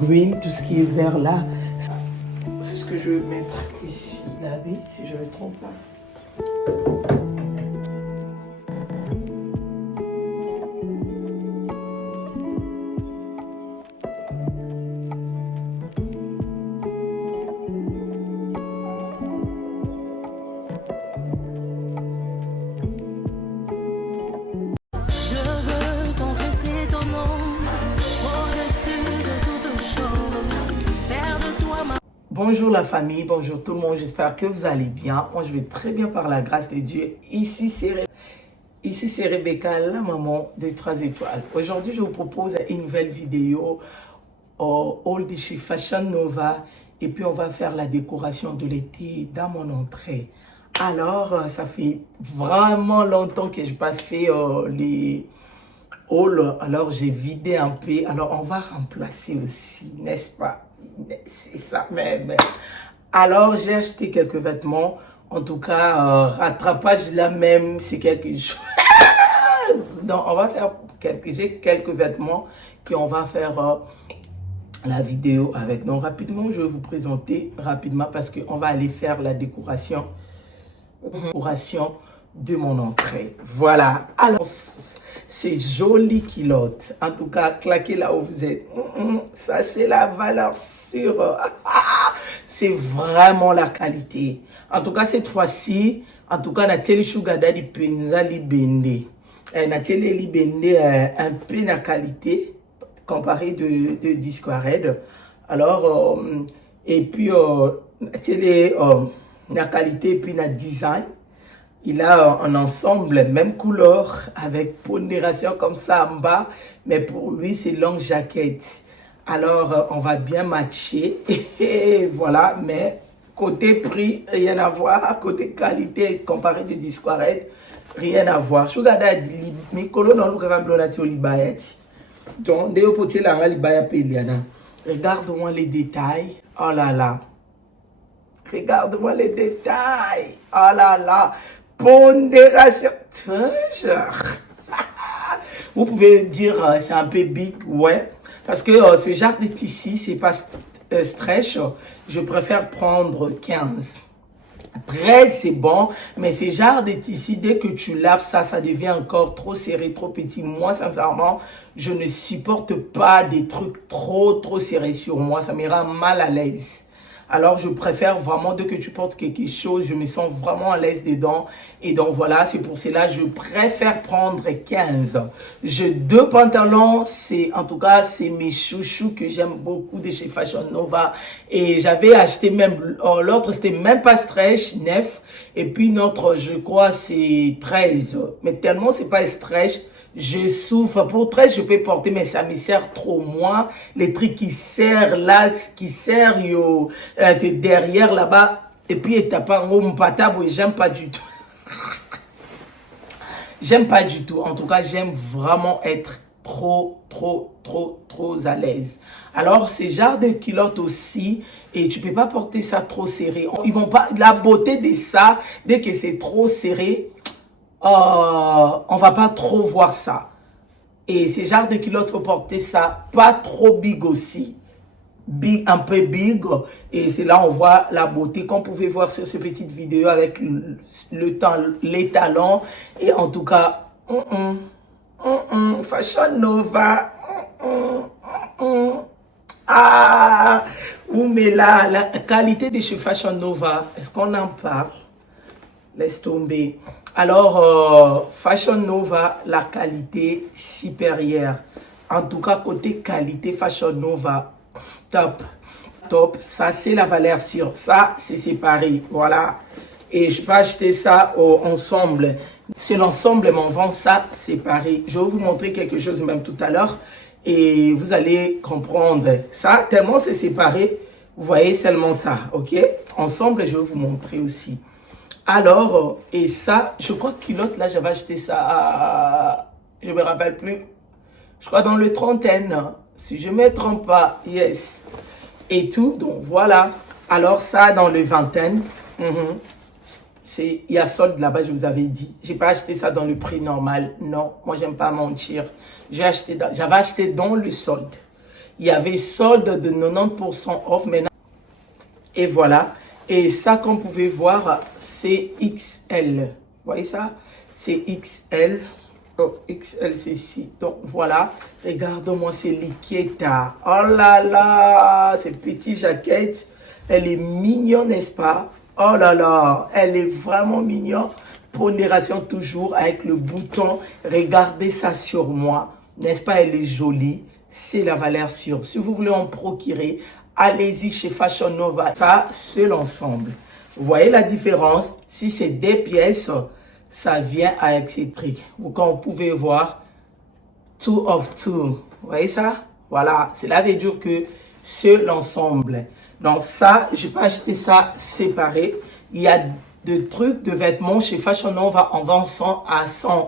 Green, tout ce qui est vert là, c'est ce que je vais mettre ici. L'habit, si je ne me trompe pas. Bonjour la famille, bonjour tout le monde, j'espère que vous allez bien. Moi je vais très bien par la grâce de Dieu. Ici c'est Rebecca, la maman des 3 étoiles. Aujourd'hui je vous propose une nouvelle vidéo au Old chez Fashion Nova. Et puis on va faire la décoration de l'été dans mon entrée. Alors ça fait vraiment longtemps que je n'ai pas fait les hauls. Alors j'ai vidé un peu. Alors on va remplacer aussi, n'est-ce pas? C'est ça même. Alors j'ai acheté quelques vêtements. En tout cas, rattrapage là même, c'est quelque chose. Donc on va faire j'ai quelques vêtements qu'on va faire la vidéo avec. Donc rapidement, je vais vous présenter rapidement parce qu'on va aller faire la décoration de mon entrée. Voilà. Alors c'est joli culotte. En tout cas, claquez là où vous êtes. Ça, c'est la valeur sûre. C'est vraiment la qualité. En tout cas, cette fois-ci, en tout cas, Nathalie Shugada di Penza Libende. Nathalie Libende un peu la qualité comparé de Discord. Alors, et puis, Nathalie la qualité et puis la design. Il a un ensemble, même couleur, avec pondération comme ça en bas. Mais pour lui, c'est longue jaquette. Alors, on va bien matcher. Et voilà, mais côté prix, rien à voir. Côté qualité, comparé de Discord, rien à voir. Je regarde mes colonnes dans le carablonatie au Libayet. Donc, dès au côté, là, regarde-moi les détails. Oh là là. Regarde-moi les détails. Oh là là. Pondération. Vous pouvez dire c'est un peu big, ouais. Parce que ce genre de tissu, c'est pas stretch. Je préfère prendre 15. 13 c'est bon, mais ce genre de tissu, dès que tu laves ça, ça devient encore trop serré, trop petit. Moi, sincèrement, je ne supporte pas des trucs trop serrés sur moi. Ça me rend mal à l'aise. Alors, je préfère vraiment, dès que tu portes quelque chose, je me sens vraiment à l'aise dedans. Et donc, voilà, c'est pour cela, je préfère prendre 15. J'ai 2 pantalons, en tout cas, c'est mes chouchous que j'aime beaucoup de chez Fashion Nova. Et j'avais acheté même, l'autre, c'était même pas stretch, 9. Et puis, notre, je crois, c'est 13. Mais tellement, c'est pas stretch. Je souffre. Pour 13, je peux porter, mais ça me sert trop moins. Les trucs qui serrent là, qui serrent derrière là-bas. Et puis, t'as pas un patabo, j'aime pas du tout. J'aime pas du tout. En tout cas, j'aime vraiment être trop à l'aise. Alors, c'est genre de culotte aussi. Et tu peux pas porter ça trop serré. Ils vont pas, la beauté de ça, dès que c'est trop serré, on va pas trop voir ça. Et ce genre de culotte, faut porter ça pas trop big aussi. Big, un peu big. Et c'est là on voit la beauté qu'on pouvait voir sur cette petite vidéo avec les talons. Et en tout cas, Fashion Nova. Ah, mais là, la qualité de chez Fashion Nova, est-ce qu'on en parle? Laisse tomber. Alors, Fashion Nova, la qualité supérieure. En tout cas, côté qualité, Fashion Nova, top. Ça, c'est la valeur sûre. Ça, c'est séparé. Voilà. Et je peux acheter ça ensemble. C'est l'ensemble, mais on vend ça séparé. Je vais vous montrer quelque chose même tout à l'heure. Et vous allez comprendre. Ça, tellement c'est séparé. Vous voyez seulement ça. OK? Ensemble, je vais vous montrer aussi. Alors, et ça, je crois que culotte, là, j'avais acheté ça je me rappelle plus, je crois dans le 30aine, si je ne me trompe pas, yes, et tout, donc voilà. Alors ça, dans le 20aine, il y a solde là-bas, je vous avais dit. J'ai pas acheté ça dans le prix normal. Non, moi, j'aime pas mentir. J'avais acheté dans le solde. Il y avait solde de 90% off maintenant. Et voilà. Et ça, comme vous pouvez voir, c'est XL. Vous voyez ça? C'est XL. Oh, XL, c'est ici. Donc, voilà. Regarde-moi ces liquides. Oh là là, ces petites jaquettes. Elle est mignonne, n'est-ce pas? Oh là là, elle est vraiment mignonne. Pondération toujours avec le bouton. Regardez ça sur moi. N'est-ce pas? Elle est jolie. C'est la valeur sûre. Si vous voulez en procurer, allez-y chez Fashion Nova. Ça, c'est l'ensemble. Vous voyez la différence? Si c'est des pièces, ça vient avec ces prix. Comme vous pouvez voir, 2 of 2. Vous voyez ça? Voilà. Cela veut dire que c'est l'ensemble. Donc ça, je n'ai pas acheté ça séparé. Il y a des trucs de vêtements chez Fashion Nova, on va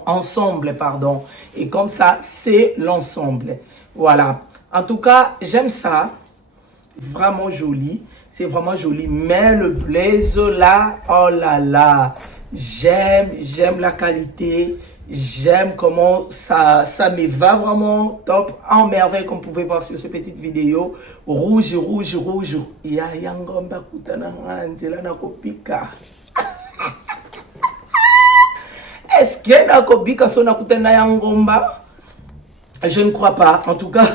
ensemble, pardon. Et comme ça, c'est l'ensemble. Voilà. En tout cas, j'aime ça. Vraiment joli. C'est vraiment joli. Mais le blazer là, oh là là. J'aime la qualité. J'aime comment ça me va vraiment top. En merveille, comme vous pouvez voir sur cette petite vidéo. Rouge, rouge, rouge. Ya yangomba kutana nzela na kopika. Est-ce que na kopika so na kutana yangomba? Je ne crois pas. En tout cas,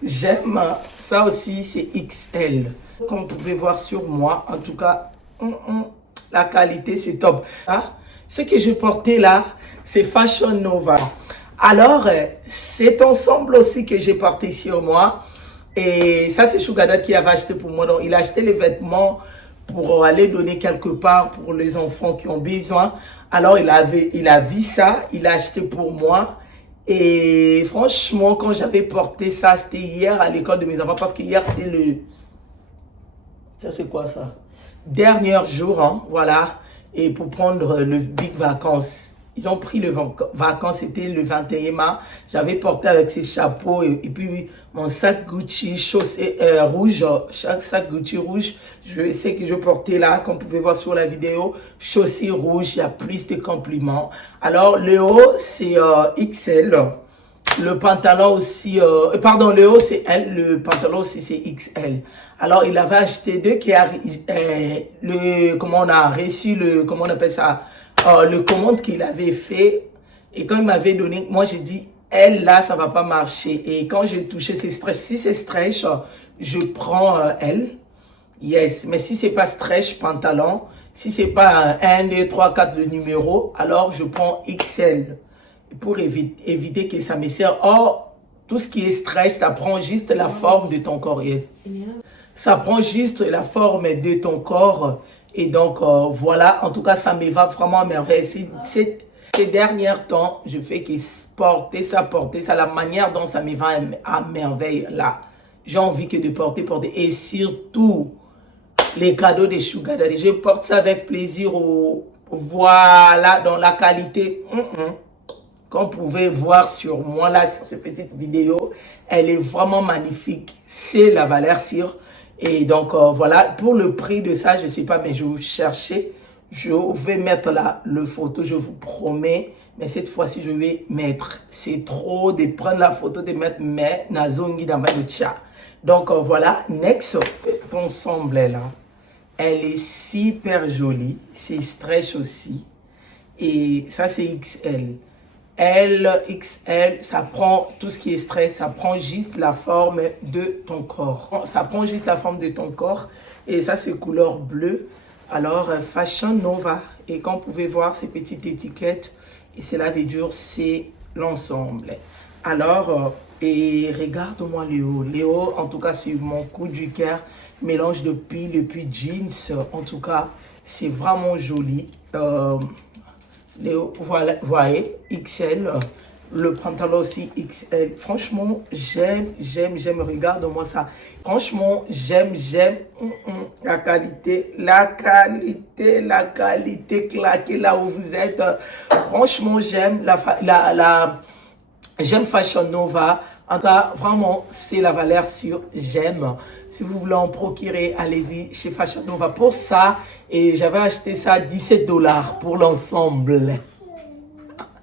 j'aime. Ça aussi, c'est XL. Comme vous pouvez voir sur moi, en tout cas, la qualité, c'est top. Hein? Ce que j'ai porté là, c'est Fashion Nova. Alors, cet ensemble aussi que j'ai porté sur moi. Et ça, c'est Sugar Dad qui avait acheté pour moi. Donc, il a acheté les vêtements pour aller donner quelque part pour les enfants qui ont besoin. Alors, il a vu ça, il a acheté pour moi. Et franchement, quand j'avais porté ça, c'était hier à l'école de mes enfants. Parce que hier, c'était le... Ça, c'est quoi ça? Dernier jour, hein, voilà. Et pour prendre le big vacances. Ils ont pris le vacances, c'était le 21 mars. J'avais porté avec ces chapeaux et puis mon sac Gucci chaussé rouge. Chaque sac Gucci rouge, je sais que je portais là, comme vous pouvez voir sur la vidéo. Chaussé rouge, il y a plus de compliments. Alors le haut, c'est XL. Le pantalon aussi, pardon, le haut c'est L, le pantalon aussi c'est XL. Alors il avait acheté deux qui a comment on a reçu le, comment on appelle ça, le commande qu'il avait fait. Et quand il m'avait donné, moi j'ai dit, L là ça va pas marcher. Et quand j'ai touché ces stretch, si c'est stretch, je prends L. Yes, mais si c'est pas stretch pantalon, si c'est pas 1, 2, 3, 4 le numéro, alors je prends XL. Pour éviter que ça me serve. Or, tout ce qui est stretch, ça prend juste la forme de ton corps. Yes. Ça prend juste la forme de ton corps. Et donc, voilà. En tout cas, ça me va vraiment à merveille. Ces derniers temps, je fais que porter ça, la manière dont ça me va à merveille, là. J'ai envie que de porter. Et surtout, les cadeaux des Sugar Daddy. Je porte ça avec plaisir. Voilà, dans la qualité. Comme vous pouvez voir sur moi là, sur cette petite vidéo, elle est vraiment magnifique. C'est la valeur sûre. Et donc voilà, pour le prix de ça, je ne sais pas, mais je vais chercher. Je vais mettre là le photo, je vous promets. Mais cette fois-ci, je vais mettre. C'est trop de prendre la photo, de mettre mais nazongi dans ma chat. Donc voilà, next ensemble là. Elle est super jolie. C'est stretch aussi. Et ça, c'est XL. L, XL, ça prend tout ce qui est stress, ça prend juste la forme de ton corps. Ça prend juste la forme de ton corps. Et ça, c'est couleur bleue. Alors, Fashion Nova. Et comme vous pouvez voir, ces petites étiquettes, et cela veut dire c'est l'ensemble. Alors, et regarde-moi Léo. Léo, en tout cas, c'est mon coup du cœur. Mélange de pile et puis jeans. En tout cas, c'est vraiment joli. Voilà, voyez, XL, le pantalon aussi XL. Franchement, j'aime, regarde-moi ça. Franchement, j'aime la qualité, claquez là où vous êtes. Franchement, j'aime j'aime Fashion Nova. En tout cas, vraiment, c'est la valeur sûre. J'aime. Si vous voulez en procurer, allez-y chez Fashion Nova pour ça. Et j'avais acheté ça à 17 $ pour l'ensemble.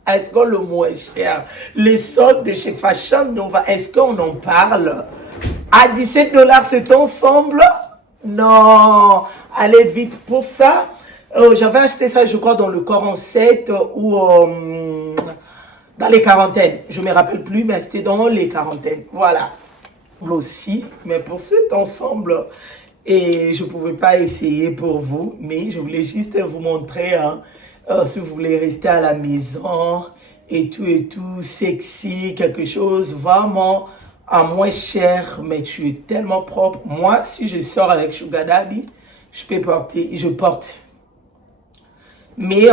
Est-ce que le mot est cher? Les soldes de chez Fashion Nova, est-ce qu'on en parle? À 17 $ cet ensemble? Non. Allez vite pour ça. J'avais acheté ça, je crois, dans le 47 ou dans les quarantaines. Je ne me rappelle plus, mais c'était dans les quarantaines. Voilà. Aussi, mais pour cet ensemble, et je ne pouvais pas essayer pour vous, mais je voulais juste vous montrer, hein, si vous voulez rester à la maison et tout, sexy, quelque chose vraiment à moins cher, mais tu es tellement propre. Moi, si je sors avec Sugar Daddy, je peux porter, je porte. Mais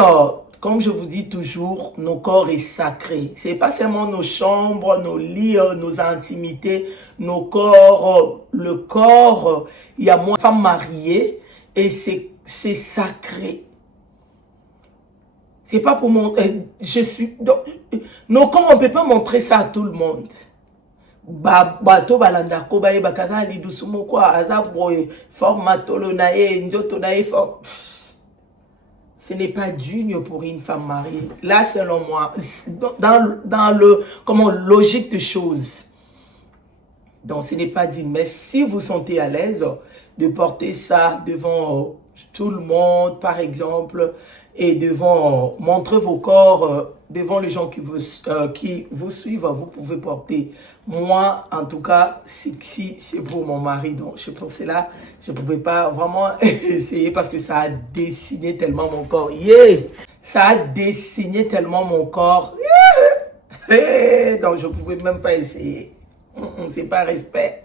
comme je vous dis toujours, nos corps est sacré. C'est pas seulement nos chambres, nos lits, nos intimités, nos corps. Le corps, il y a moins de femmes mariées et c'est sacré. C'est pas pour montrer. Nos corps, on peut pas montrer ça à tout le monde. Bato balanda ko baye bakaza li dusumo kwa azabro formatolo na e njoto na e for. Ce n'est pas digne pour une femme mariée. Là, selon moi, dans le comment logique de choses. Donc, ce n'est pas digne. Mais si vous sentez à l'aise de porter ça devant tout le monde, par exemple, et devant montrer vos corps devant les gens qui vous suivent, vous pouvez porter. Moi, en tout cas, sexy, c'est pour mon mari. Donc, je pensais là, je ne pouvais pas vraiment essayer parce que ça a dessiné tellement mon corps. Yeah! Ça a dessiné tellement mon corps. Yeah! Donc, je ne pouvais même pas essayer. C'est pas respect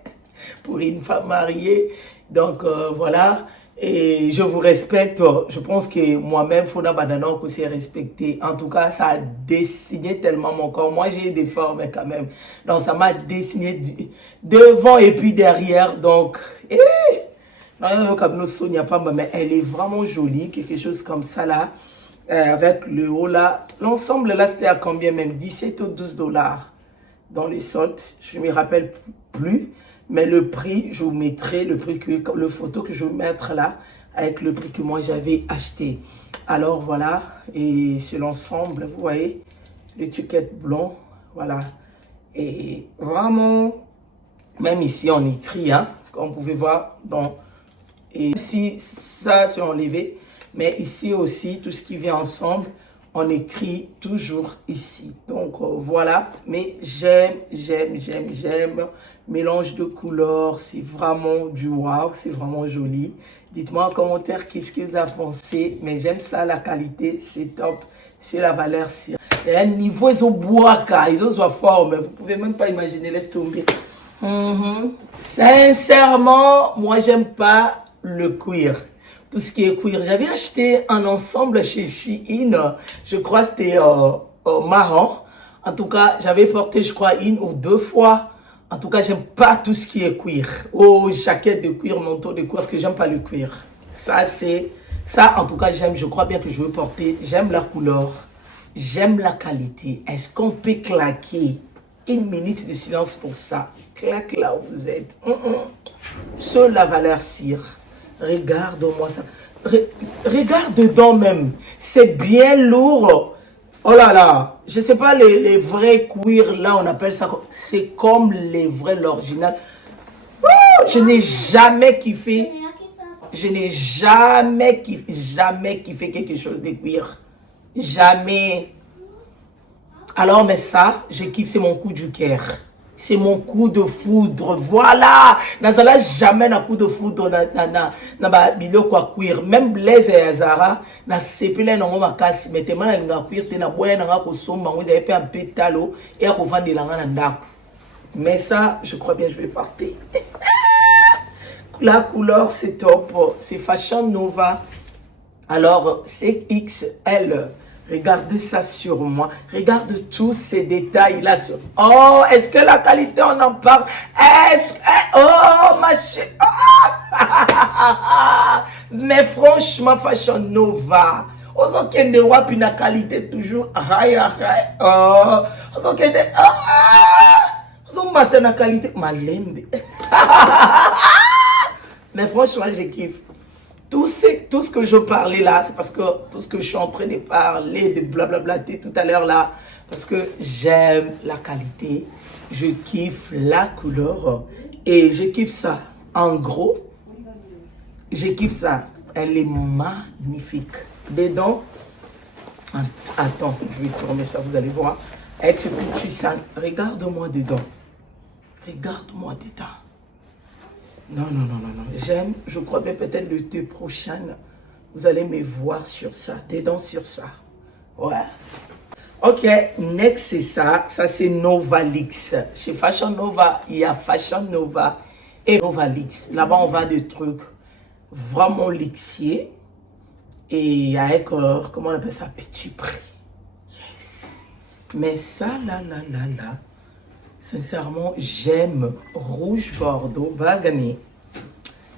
pour une femme mariée. Donc, voilà. Et je vous respecte. Je pense que moi-même, Fona Banana, que c'est respecté. En tout cas, ça a dessiné tellement mon corps. Moi, j'ai des formes quand même. Donc, ça m'a dessiné devant et puis derrière. Donc, mais elle est vraiment jolie. Quelque chose comme ça là. Avec le haut là. L'ensemble là, c'était à combien même? 17 ou 12 $ dans les soldes. Je ne me rappelle plus. Mais le prix, je vous mettrai le prix le photo que je vais mettre là, avec le prix que moi j'avais acheté. Alors voilà, et c'est l'ensemble, vous voyez, l'étiquette blanc, voilà. Et vraiment, même ici on écrit, hein, comme vous pouvez voir, et ici, ça c'est enlevé, mais ici aussi, tout ce qui vient ensemble, on écrit toujours ici. Donc voilà, mais j'aime. Mélange de couleurs, c'est vraiment du wow, c'est vraiment joli. Dites-moi en commentaire qu'est-ce que vous avez pensé, mais j'aime ça, la qualité, c'est top, c'est la valeur. Et un niveau, ils ont bois, ils ont fort, mais vous pouvez même pas imaginer, laisse tomber. Sincèrement, moi, j'aime pas le cuir. Tout ce qui est cuir. J'avais acheté un ensemble chez Shein, je crois que c'était marron. En tout cas, j'avais porté, je crois, une ou deux fois. En tout cas, j'aime pas tout ce qui est cuir. Oh, jaquette de cuir, manteau de cuir, parce que j'aime pas le cuir. Ça, en tout cas, j'aime, je crois bien que je veux porter. J'aime la couleur, j'aime la qualité. Est-ce qu'on peut claquer une minute de silence pour ça? Claque là où vous êtes. Seule la valeur cire. Regarde-moi ça. Regarde dedans même. C'est bien lourd. Oh là là, je sais pas les vrais cuirs, là on appelle ça, c'est comme les vrais, l'original. Je n'ai jamais kiffé, jamais kiffé quelque chose de cuir. Jamais. Alors mais ça, je kiffe, c'est mon coup du cœur. C'est mon coup de foudre. Voilà. Nazala jamais na coup de foudre na bilo kwa cuir. Même Blaise et Azara na sepele na ngoma kasi metema na nga cuir te na boya na nga ko somba ngo avez fait un pétalo et à vendre la nga na ndako. Mais ça, je crois bien je vais porter. La couleur c'est top, c'est Fashion Nova. Alors c'est XL. Regardez ça sur moi. Regarde tous ces détails là sur. Oh, est-ce que la qualité on en parle? Est-ce que oh ma chérie. Oh. Mais franchement Fashion Nova. Ozo kende wapi na qualité toujours. Oh. Ozo kende. Ozo matin la qualité, malembe. Mais franchement, je kiffe. Tout ce que je parlais là, c'est parce que tout ce que je suis en train de parler, de blablablater tout à l'heure là, parce que j'aime la qualité, je kiffe la couleur et je kiffe ça. En gros, je kiffe ça. Elle est magnifique. Dedans, attends, je vais tourner ça, vous allez voir. Avec ce petit sang, regarde-moi dedans. Regarde-moi dedans. Non, non, non, non, non. J'aime, je crois bien peut-être le thé prochain, vous allez me voir sur ça, dedans sur ça. Ouais. Ok, next c'est ça. Ça c'est Novalix. Chez Fashion Nova, il y a Fashion Nova et Novalix. Là-bas, on vend des trucs vraiment lixiers et avec, comment on appelle ça, petit prix. Yes. Mais ça, là, sincèrement, j'aime Rouge Bordeaux, va gagner.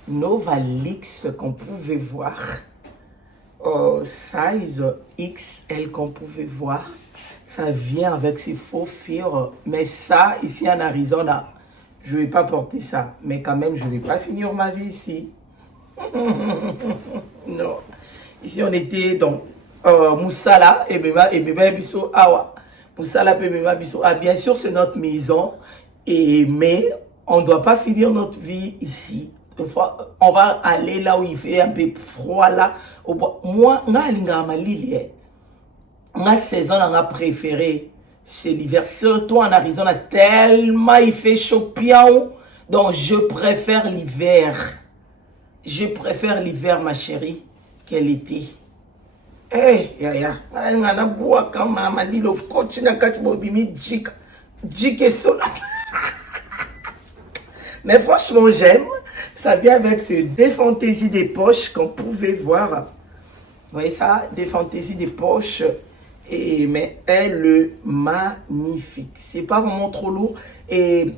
Novalix qu'on pouvait voir. Size XL qu'on pouvait voir. Ça vient avec ses faux fils. Mais ça, ici en Arizona, je ne vais pas porter ça. Mais quand même, je ne vais pas finir ma vie ici. Non. Ici, on était donc Moussala et Bébé Bisso Awa. Moussala et Bébé Bisso Awa. Bien sûr, c'est notre maison. Mais on ne doit pas finir notre vie ici. On va aller là où il fait un peu froid là. Moi, ma saison préférée, c'est l'hiver. Surtout en Arizona, tellement il fait chaud piao. Donc je préfère l'hiver. Je préfère l'hiver, ma chérie, que l'été. Eh, yaya. Mais franchement, j'aime. Ça vient avec ce défantaisie des poches qu'on pouvait voir. Vous voyez ça? Des fantaisies des poches. Mais elle est magnifique. C'est pas vraiment trop lourd. Et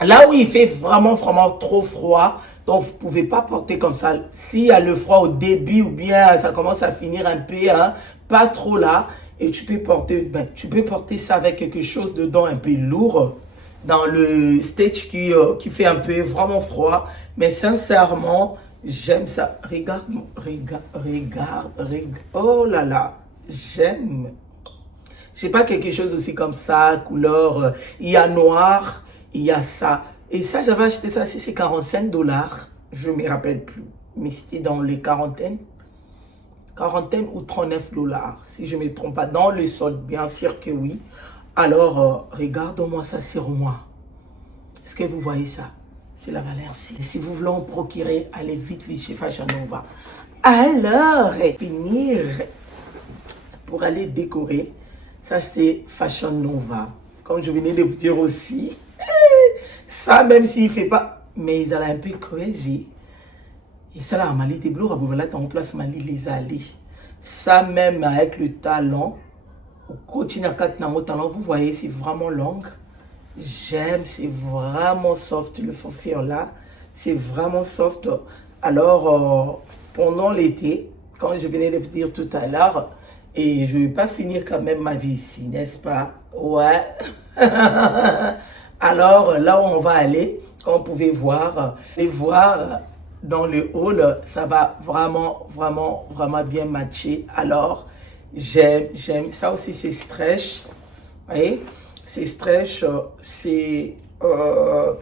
là où il fait vraiment trop froid, donc vous pouvez pas porter comme ça. S'il y a le froid au début ou bien ça commence à finir un peu, hein, pas trop là. Et tu peux porter ça avec quelque chose dedans un peu lourd. Dans le stage qui fait un peu vraiment froid. Mais sincèrement, j'aime ça. Regarde. Oh là là, j'aime. J'ai pas quelque chose aussi comme ça, couleur. Il y a noir, il y a ça. Et ça, j'avais acheté ça, si c'est 45 $. Je ne me rappelle plus. Mais c'était dans les quarantaines ou 39 $. Si je ne me trompe pas. Dans le solde, bien sûr que oui. Alors, regarde-moi ça sur moi. Est-ce que vous voyez ça? C'est la valeur. Si vous voulez en procurer, allez vite chez Fashion Nova. Alors, finir pour aller décorer. Ça, c'est Fashion Nova. Comme je venais de vous dire aussi. Ça, même s'il ne fait pas. Mais ils allaient un peu crazy. Et ça, là, Mali, t'es bleu, là, t'as en place Mali, les allées. Ça, même avec le talon. Vous voyez, c'est vraiment long. J'aime, c'est vraiment soft le faux fur là. C'est vraiment soft. Alors, pendant l'été, quand je venais de vous dire tout à l'heure, et je ne vais pas finir quand même ma vie ici, n'est-ce pas? Ouais. Alors, là où on va aller, comme vous pouvez voir, et voir dans le hall, ça va vraiment bien matcher. Alors, j'aime. Ça aussi, c'est stretch. Vous voyez? C'est stretch, c'est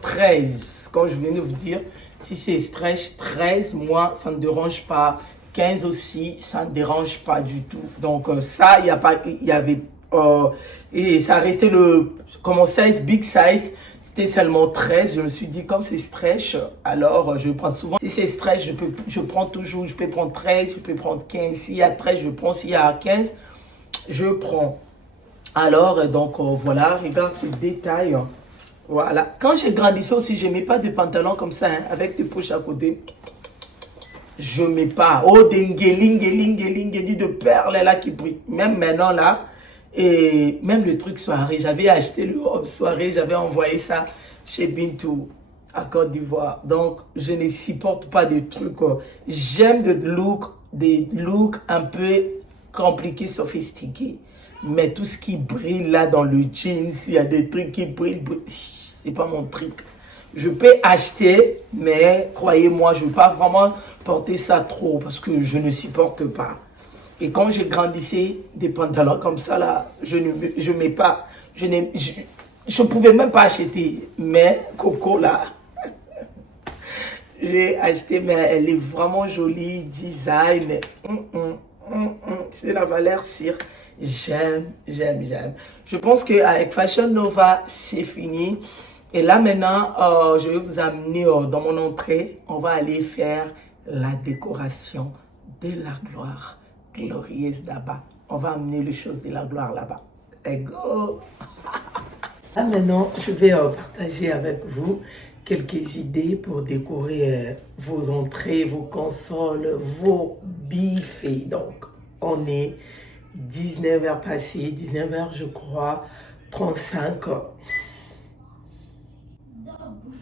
13. Comme je viens de vous dire, si c'est stretch 13, moi, ça ne me dérange pas. 15 aussi, ça ne me dérange pas du tout. Donc, ça, il y avait... et ça restait comme 16, big size. C'était seulement 13. Je me suis dit, comme c'est stretch, alors je prends souvent. Si c'est stretch, je prends toujours. Je peux prendre 13, je peux prendre 15. S'il y a 13, je prends. S'il y a 15, je prends. Alors, donc, voilà, regarde ce détail. Voilà. Quand j'ai grandi aussi, je ne mets pas de pantalon comme ça, hein, avec des poches à côté. Je ne mets pas. Oh, des ngeling de perles là qui brillent. Même maintenant, là. Et même le truc soirée, j'avais acheté le robe soirée, j'avais envoyé ça chez Bintou à Côte d'Ivoire. Donc, je ne supporte pas des trucs. J'aime des looks un peu compliqués, sophistiqués. Mais tout ce qui brille là dans le jeans, il y a des trucs qui brillent, c'est pas mon truc. Je peux acheter, mais croyez-moi, je ne veux pas vraiment porter ça trop parce que je ne supporte pas. Et quand je grandissais, des pantalons comme ça, là, je ne mets pas, je ne pouvais même pas acheter. Mais Coco, là, j'ai acheté, mais elle est vraiment jolie, design. C'est la valeur sûre. J'aime. Je pense qu'avec Fashion Nova, c'est fini. Et là maintenant, je vais vous amener dans mon entrée. On va aller faire la décoration de la gloire glorieuse là-bas. On va amener les choses de la gloire là-bas. Et go! Là maintenant, je vais partager avec vous quelques idées pour décorer vos entrées, vos consoles, vos buffets. Donc, on est 19h passé, 19h je crois, 35.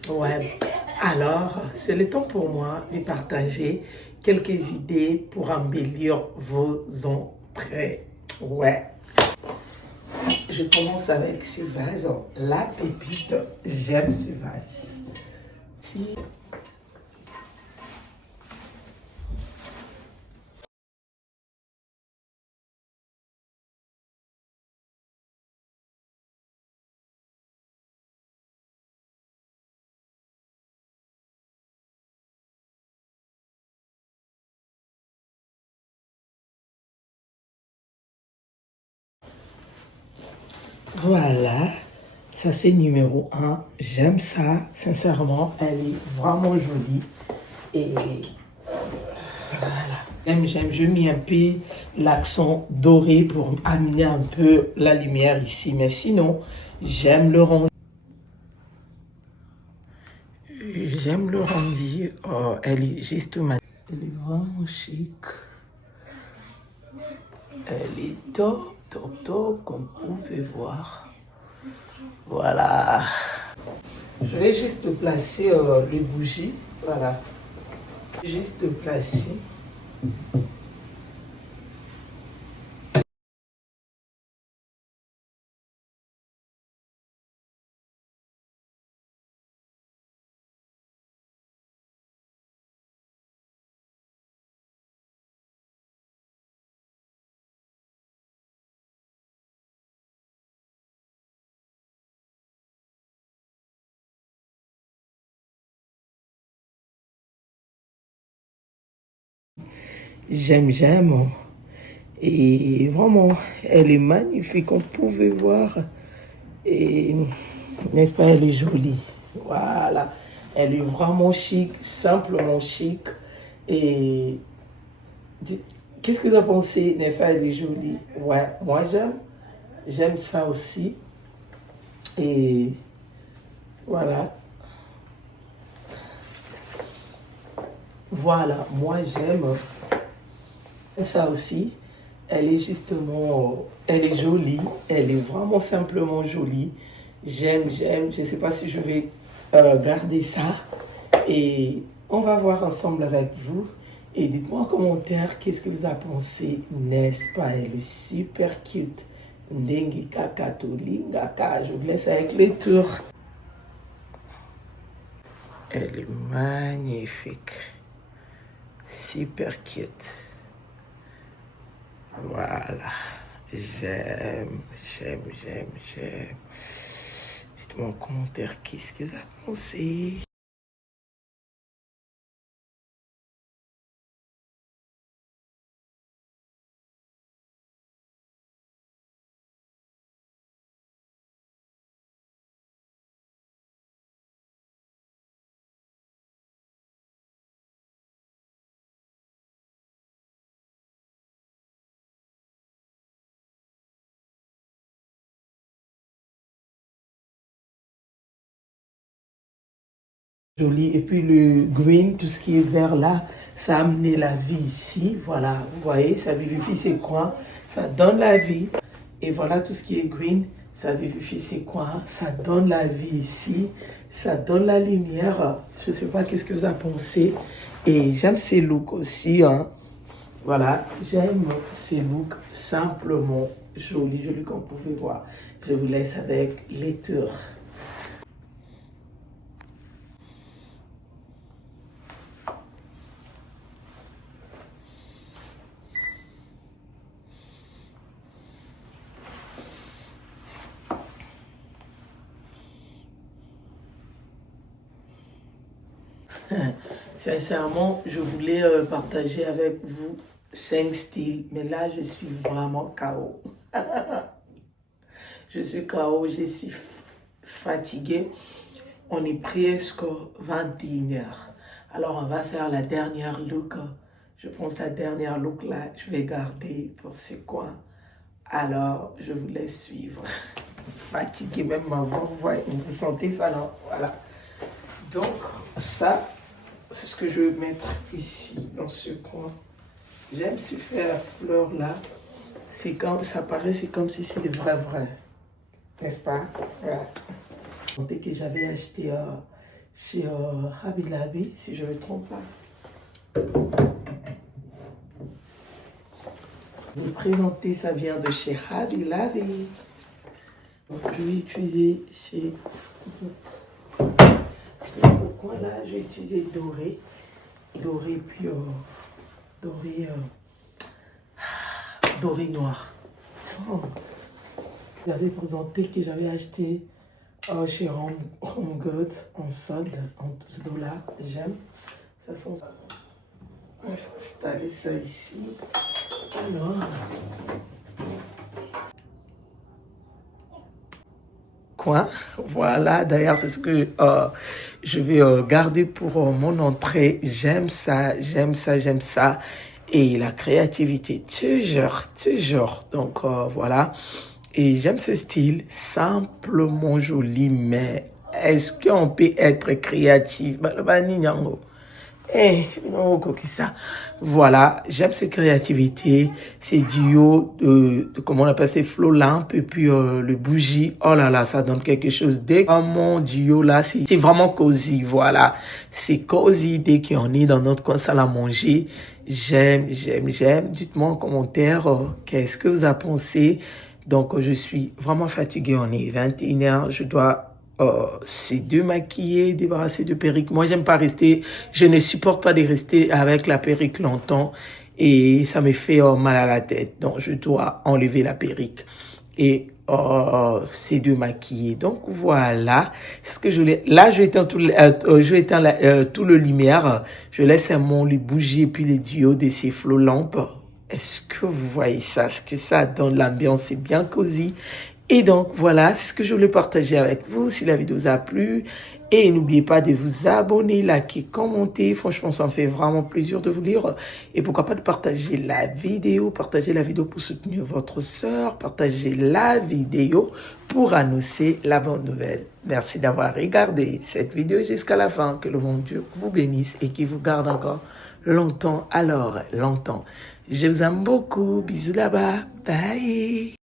Ouais, alors c'est le temps pour moi de partager quelques idées pour embellir vos entrées. Ouais. Je commence avec ce vase, la pépite, j'aime ce vase. Si. Voilà, ça c'est numéro 1. J'aime ça, sincèrement, elle est vraiment jolie. Et voilà, j'aime, je mets un peu l'accent doré pour amener un peu la lumière ici. Mais sinon, j'aime le rendu. J'aime le rendu. Oh, elle est juste magnifique. Elle est vraiment chic. Elle est top, comme vous pouvez voir. Voilà. Je vais juste placer les bougies. Voilà. Juste placer. J'aime. Et vraiment, elle est magnifique, comme vous pouvez voir. Et n'est-ce pas, elle est jolie. Voilà. Elle est vraiment chic, simplement chic. Et qu'est-ce que vous en pensez, n'est-ce pas, elle est jolie. Ouais, moi j'aime. J'aime ça aussi. Et voilà. Voilà, moi j'aime ça aussi. Elle est justement, elle est jolie, elle est vraiment simplement jolie. J'aime, je ne sais pas si je vais garder ça. Et on va voir ensemble avec vous. Et dites-moi en commentaire qu'est-ce que vous avez pensé, n'est-ce pas? Elle est super cute. Ndengi kakatoli, ngaka, je vous laisse avec les tours. Elle est magnifique. Super cute. Voilà. J'aime. Dites-moi en commentaire qu'est-ce que vous avez pensé. Joli. Et puis le green, tout ce qui est vert là, ça a amené la vie ici. Voilà, vous voyez, ça vivifie ses coins, ça donne la vie. Et voilà, tout ce qui est green, ça vivifie ses coins, ça donne la vie ici, ça donne la lumière. Je ne sais pas qu'est-ce que vous en pensez. Et j'aime ces looks aussi. Hein. Voilà, j'aime ces looks simplement jolis, comme vous pouvez voir. Je vous laisse avec les tours. Sincèrement, je voulais partager avec vous 5 styles, mais là, je suis vraiment KO. Je suis KO, je suis fatiguée. On est presque 21 heures. Alors, on va faire la dernière look. Je pense que la dernière look, là, je vais garder pour ce coin. Alors, je vous laisse suivre. Fatiguée même avant, vous sentez ça, non? Voilà. Donc, ça, c'est ce que je vais mettre ici, dans ce coin. J'aime ce faire la fleur là. C'est comme, ça paraît, c'est comme si c'est vrai. N'est-ce pas? Voilà. Dès que j'avais acheté chez Hobby Lobby, si je ne me trompe pas. Je vais présenter, ça vient de chez Hobby Lobby. Donc, je vais utiliser chez... Parce que au coin là, je vais utiliser doré. Doré, puis doré noir. J'avais présenté que j'avais acheté chez Home Goods en solde, en $12. J'aime. Ça sont... Installer ça ici. Alors... Coin, voilà, d'ailleurs c'est ce que je vais garder pour mon entrée. J'aime ça. Et la créativité, toujours. Donc voilà. Et j'aime ce style, simplement joli, mais est-ce qu'on peut être créatif? Voilà, j'aime cette créativité, ces duos comment on appelle ces flots lampes et puis le bougie. Oh là là, ça donne quelque chose. Dès que mon duo là, c'est vraiment cosy, voilà. C'est cosy dès qu'on est dans notre coin salle à manger. J'aime. Dites-moi en commentaire qu'est-ce que vous avez pensé. Donc, je suis vraiment fatiguée. On est 21 heures. Je dois c'est démaquiller, débarrasser de perruque. Moi, j'aime pas rester, je ne supporte pas de rester avec la perruque longtemps et ça me fait mal à la tête. Donc, je dois enlever la perruque et c'est démaquiller. Donc, voilà, c'est ce que je voulais. Là, je vais éteindre tout le lumière. Je laisse seulement les bougies et puis les diodes de ces flots lampes. Est-ce que vous voyez ça? Est-ce que ça donne l'ambiance? C'est bien cosy. Et donc, voilà, c'est ce que je voulais partager avec vous. Si la vidéo vous a plu, et n'oubliez pas de vous abonner, liker, commenter. Franchement, ça me fait vraiment plaisir de vous lire. Et pourquoi pas de partager la vidéo. Partagez la vidéo pour soutenir votre sœur. Partagez la vidéo pour annoncer la bonne nouvelle. Merci d'avoir regardé cette vidéo jusqu'à la fin. Que le bon Dieu vous bénisse et qu'il vous garde encore longtemps. Alors, longtemps. Je vous aime beaucoup. Bisous là-bas. Bye.